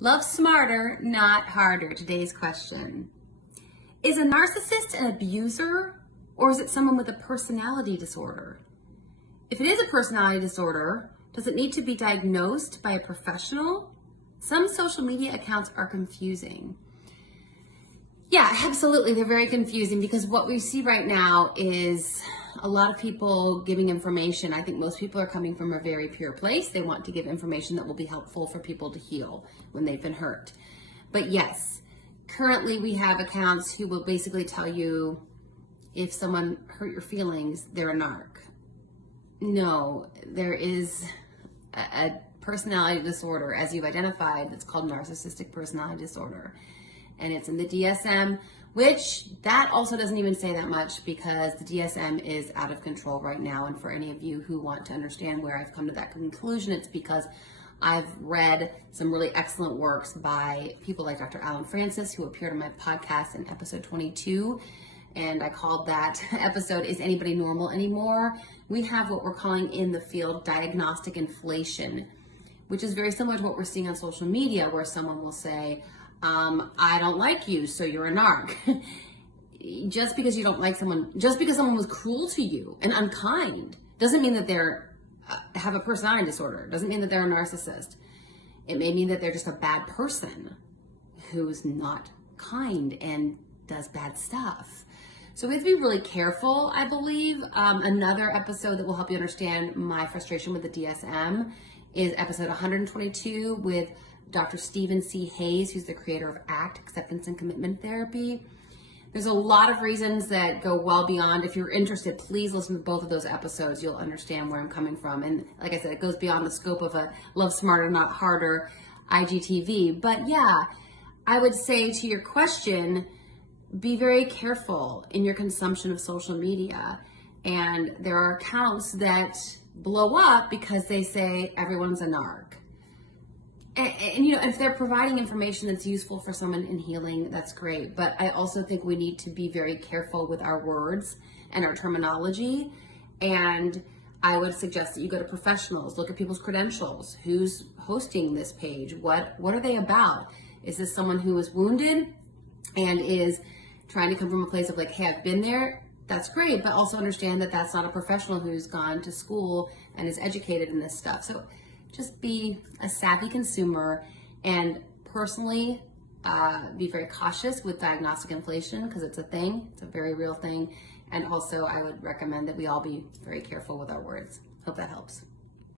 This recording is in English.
Love smarter, not harder. Today's question. Is a narcissist an abuser, or is it someone with a personality disorder? If it is a personality disorder, does it need to be diagnosed by a professional? Some social media accounts are confusing. Yeah, absolutely. They're very confusing because what we see right now is a lot of people giving information. I think most people are coming from a very pure place. They want to give information that will be helpful for people to heal when they've been hurt. But yes, currently we have accounts who will basically tell you if someone hurt your feelings, they're a narc. No, there is a personality disorder, as you've identified, that's called narcissistic personality disorder. And it's in the DSM, which that also doesn't even say that much because the DSM is out of control right now. And for any of you who want to understand where I've come to that conclusion, it's because I've read some really excellent works by people like Dr. Alan Francis, who appeared on my podcast in episode 22. And I called that episode, Is Anybody Normal Anymore? We have what we're calling in the field diagnostic inflation, which is very similar to what we're seeing on social media, where someone will say, I don't like you, so you're a narc. Just because you don't like someone, just because someone was cruel to you and unkind, doesn't mean that they're have a personality disorder. Doesn't mean that they're a narcissist. It may mean that they're just a bad person who's not kind and does bad stuff. So we have to be really careful, I believe. Another episode that will help you understand my frustration with the DSM is episode 122 with Dr. Stephen C. Hayes, who's the creator of ACT, Acceptance and Commitment Therapy. There's a lot of reasons that go well beyond. If you're interested, please listen to both of those episodes. You'll understand where I'm coming from. And like I said, it goes beyond the scope of a Love Smarter, Not Harder IGTV. But yeah, I would say to your question, be very careful in your consumption of social media. And there are accounts that blow up because they say everyone's a narc. And you know, if they're providing information that's useful for someone in healing, that's great. But I also think we need to be very careful with our words and our terminology. And I would suggest that you go to professionals, look at people's credentials. Who's hosting this page? What are they about? Is this someone who is wounded and is trying to come from a place of like, hey, I've been there? That's great. But also understand that that's not a professional who's gone to school and is educated in this stuff. So just be a savvy consumer, and personally be very cautious with diagnostic inflation because it's a thing. It's a very real thing. And also I would recommend that we all be very careful with our words. Hope that helps.